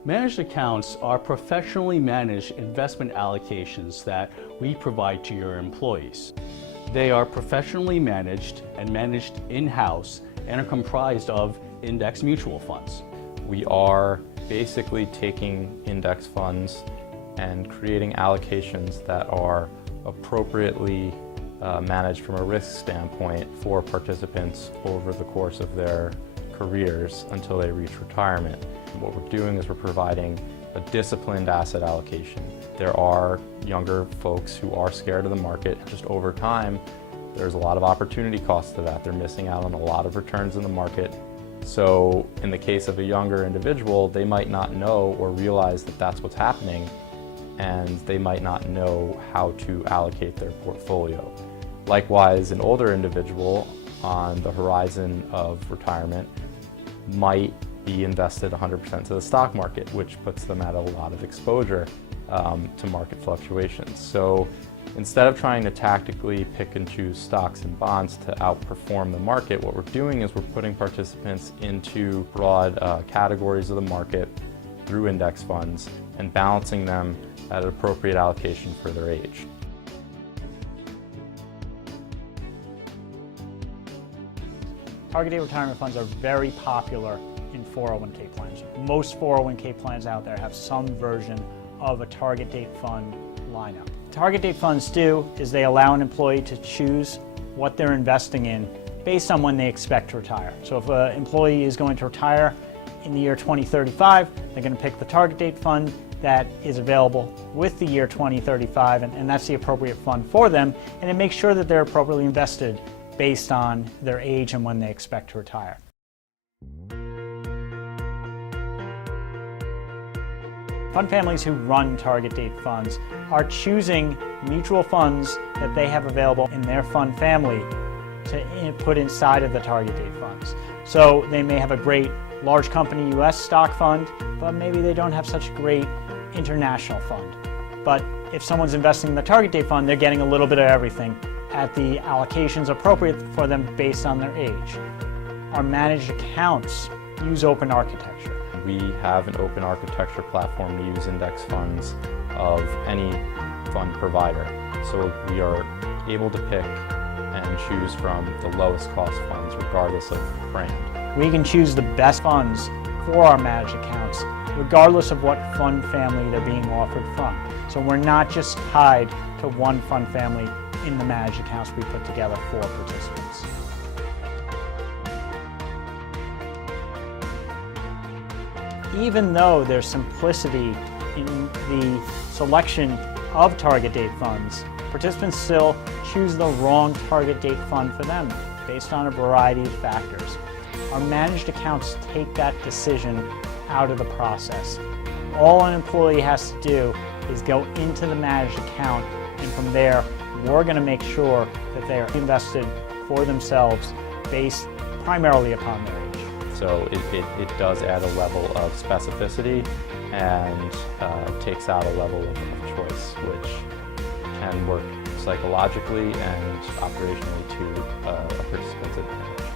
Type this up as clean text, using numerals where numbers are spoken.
Managed accounts are professionally managed investment allocations that we provide to your employees. They are professionally managed and managed in-house and are comprised of index mutual funds. We are basically taking index funds and creating allocations that are appropriately managed from a risk standpoint for participants over the course of their careers until they reach retirement. What we're doing is we're providing a disciplined asset allocation. There are younger folks who are scared of the market. Just over time, there's a lot of opportunity cost to that. They're missing out on a lot of returns in the market. So in the case of a younger individual, they might not know or realize that that's what's happening, and they might not know how to allocate their portfolio. Likewise, an older individual on the horizon of retirement might be invested 100% to the stock market, which puts them at a lot of exposure to market fluctuations. So instead of trying to tactically pick and choose stocks and bonds to outperform the market, what we're doing is we're putting participants into broad categories of the market through index funds and balancing them at an appropriate allocation for their age. Target date retirement funds are very popular in 401k plans. Most 401k plans out there have some version of a target date fund lineup. Target date funds do is they allow an employee to choose what they're investing in based on when they expect to retire. So if an employee is going to retire in the year 2035, they're going to pick the target date fund that is available with the year 2035, and that's the appropriate fund for them, and it makes sure that they're appropriately invested based on their age and when they expect to retire. Fund families who run target date funds are choosing mutual funds that they have available in their fund family to put inside of the target date funds. So they may have a great large company US stock fund, but maybe they don't have such a great international fund. But if someone's investing in the target date fund, they're getting a little bit of everything at the allocations appropriate for them based on their age. Our managed accounts use open architecture. We have an open architecture platform to use index funds of any fund provider. So we are able to pick and choose from the lowest cost funds regardless of brand. We can choose the best funds for our managed accounts regardless of what fund family they're being offered from. So we're not just tied to one fund family in the managed accounts we put together for participants. Even though there's simplicity in the selection of target date funds, participants still choose the wrong target date fund for them based on a variety of factors. Our managed accounts take that decision out of the process. All an employee has to do is go into the managed account, and from there, we're going to make sure that they are invested for themselves based primarily upon their age. So it does add a level of specificity and takes out a level of choice, which can work psychologically and operationally to a participant's advantage.